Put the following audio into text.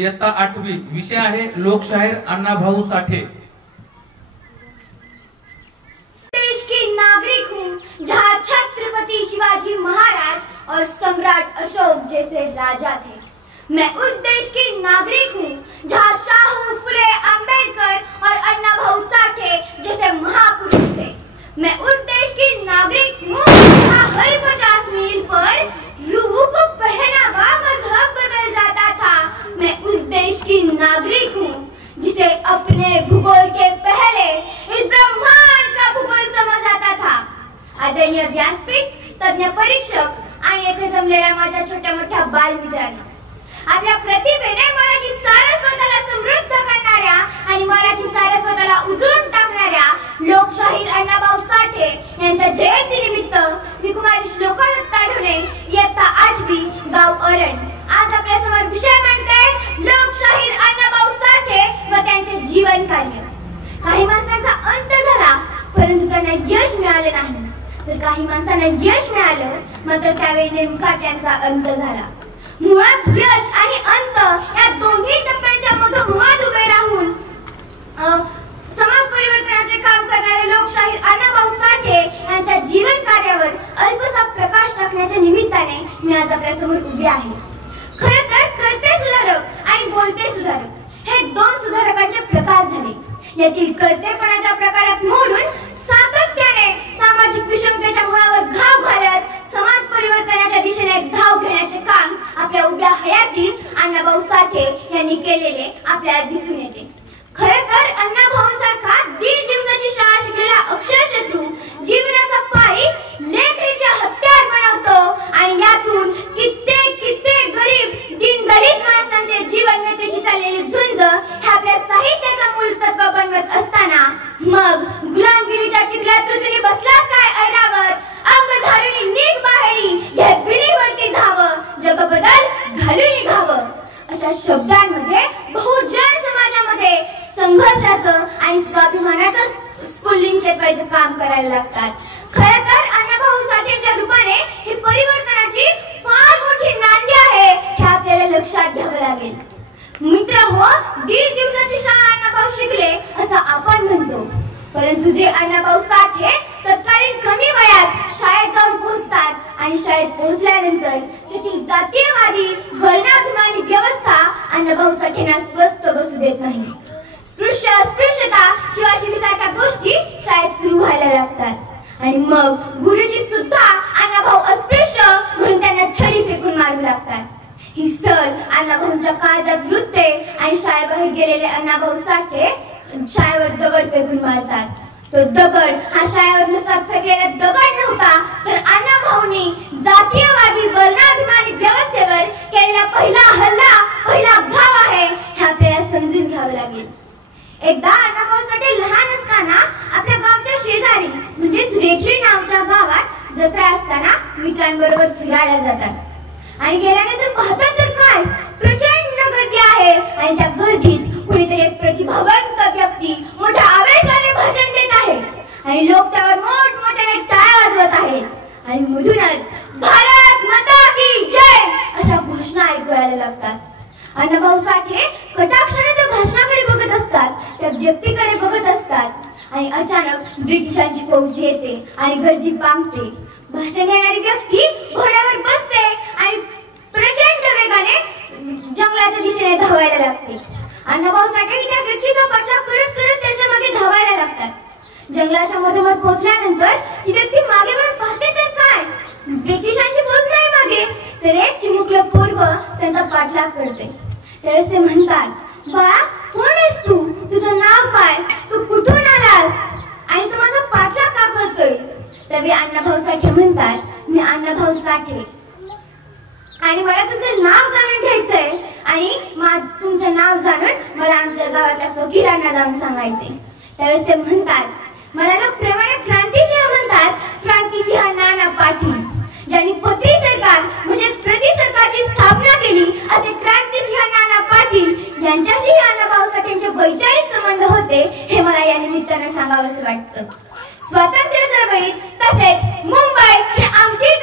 इयत्ता 8वी विषय आहे लोकशाहीर अण्णाभाऊ साठे। देश के नागरिक हूँ जहाँ छत्रपति शिवाजी महाराज और सम्राट अशोक जैसे राजा थे। मैं उस देश की नागरिक हूँ जहाँ शाहू फुले अंबेडकर और अण्णाभाऊ साठे जैसे महापुरुष थे। मैं उस देश की नागरिक हूँ जहाँ हर 50 मील पर रूप पहनावा मजहब बदल जाता था। मैं उस देश की नागरिक हूँ जिसे अपने भूगोल के पहले इस ब्रह्मांड का भूगोल समझ आता था। आदरणीय व्यासपीठ, तज्ञ परीक्षक आणि येथे जमलेल्या माझ्या छोट्या मोठ्या बालमित्रांनो, आपल्या प्रतिभेने मराठी सारस्वताला समृद्ध करणाऱ्या आणि मराठी सारस्वताला उजळून टाकणाऱ्या लोकशाहीर अण्णाभाऊ साठे यांच्या जयंतीनिमित्त मी कुमारी श्लोका दत्ताढोणे इयत्ता 8वी गाव अरण आज आपल्या समोर विषय मांडते लोकशाहीर अण्णाभाऊ साठे व त्यांचे जीवन कार्य। काही माणसांचा अंत झाला परंतु त्यांना यश मिळाले नाही, तर काही माणसांना यश मिळालं मात्र त्यावेळी नेमका त्यांचा अंत झाला। मुळात यश आणि अंत या दोन्ही टप्प्यांच्या मधोमध उभे राहून समाज परिवर्तनाचे काम करणारे लोकशाहीर अण्णाभाऊ साठे यांच्या जीवन कार्यावर अल्पसा प्रकाश टाकण्याच्या निमित्ताने मी आज आपल्या समोर उभे आहे। खरं तर करते सुधारक आणि बोलते सुधारक हे दोन सुधारकांचे प्रकार झाले। यातील करतेपणाच्या प्रकारात मोडून सातत्याने सामाजिक विषमतेच्या मुळावर घाव घालत समाज परिवर्तनाच्या दिशेने धाव घेण्याचे काम आपल्या उभ्या हयातीत अण्णाभाऊ साठे यांनी केलेले आपल्याला दिसून येते। खरं तर अण्णाभाऊंसारखा 1.5 दिवसाची शाळा शिकलेला अक्षरशत्रू जीवनाचा पायी लेखणीच्या हत्यार बनवतो आणि यातून कित्येक गरीब दीनदलित माणसांचे जीवन व्यतेची चाललेली झुंज हे आपल्या साहित्याचा मूल तत्व बनवत असताना मग गुलामगिरीच्या चिखलात ऋतूने बसलास काय ऐरावर अंग झाडून निघ बाहेरी घे बिरीवरती धाव जग बदल घालून घावं अशा शब्दांमध्ये बहुजन समाजामध्ये संघर्षाचं आणि स्वाभिमानाचं स्फुल्लिंग चेतवायचं काम करायला लागतात। खरं तर अण्णाभाऊ साठेंच्या रूपाने ही परिवर्तनाची फार मोठी नांदी आहे हे आपल्याला लक्षात घ्यावं लागेल। मित्र हो, 1.5 दिवसाची शाळा अण्णाभाऊ शिकले असं आपण म्हणतो, परंतु जे अण्णाभाऊ साठे तत्कालीन कमी वयात शाळेत जाऊन पोहोचतात आणि शाळेत पोहोचल्यानंतर तेथील जातीयवादी वर्णाभिमानी व्यवस्था अण्णाभाऊ साठेंना स्वस्थ बसू देत नाही। अस्पृश्यता शिवाशिवीसारख्या गोष्टी शाळेत सुरू व्हायला लागतात आणि मग गुरुजी सुद्धा अण्णाभाऊ अस्पृश्य म्हणून त्यांना छडी फेकून मारू लागतात। ही सल अण्णाभाऊंच्या काळजात रुतते आणि शाळेबाहेर गेलेले अण्णाभाऊ साठे शाळेवर दगड फेकून मारतात। तो दगड हा शाळेवर नुसता फेकलेला दगड नव्हता, तर अण्णाभाऊंनी जातीयवादी वर्णाभिमानी व्यवस्थेवर केलेला पहिला हल्ला, पहिला घाव आहे हे आपल्याला समजून घ्यावं लागेल। एकदा अण्णाभाऊ साठे लहान असताना आपल्या गावच्या शेजारी म्हणजेच रेठरी नावाच्या गावात जत्रा असताना मित्रांबरोबर फिरायला जातात आणि गेल्यानंतर पाहतात तर काय प्रचंड गर्दी आहे आणि त्या गर्दीत कुणीतरी एक प्रतिभावंत व्यक्ती मोठ्या आवेशाने भाषण देत आहे आणि लोक त्यावर मोठमोठ्याने टाळ्या वाजवत आहेत आणि मधूनच भारत माता की जय अशा घोषणा ऐकू यायला लागतात। अण्णाभाऊ साठे कटाक्षाने त्या भाषणाकडे बघत असतात, त्या व्यक्तीकडे बघत असतात आणि अचानक ब्रिटिशांची फौज येते आणि गर्दी पांगते। भाषण देणारी व्यक्ती घोड्यावर बसते आणि प्रचंड वेगाने जंगलाच्या दिशेने धावायला लागते। अण्णाभाऊ साठे त्या व्यक्तीचा पाठलाग करत करत त्याच्या मागे धावायला लागतात। जंगलाच्या मधोमध पोहोचल्यानंतर ती व्यक्ती मागे वळून पाहते तर काय ब्रिटिशांची फौज नाही मागे, तर एक चिमुकलं पोरगं त्यांचा पाठलाग करते। त्यावेळेस ते म्हणतात, बाळा कोण आहेस तू, तुझं नाव काय, तू कुठून आलास आणि तू माझा पाठलाग का करतोयस? त्यावेळी अण्णाभाऊ साठे म्हणतात, मी अण्णाभाऊ साठे आणि मला तुमचं नाव जाणून घ्यायचंय आणि तुमचं नाव जाणून मला आमच्या गावातल्या फकीरांना जाऊन सांगायचे। त्यावेळेस ते म्हणतात, मला लोक प्रेमाने क्रांतिसिंह म्हणतात, क्रांतिसिंह नाना पाटील, ज्यांनी पत्री सरकार म्हणजे प्रति सरकारची स्थापना केली असे क्रांतिसिंह नाना पाटील यांच्याशी अण्णाभाऊ साठेंचे वैचारिक संबंध होते हे मला या निमित्ताने सांगावंसं वाटतं। स्वातंत्र्य चळवळीत तसेच मुंबई ही आमची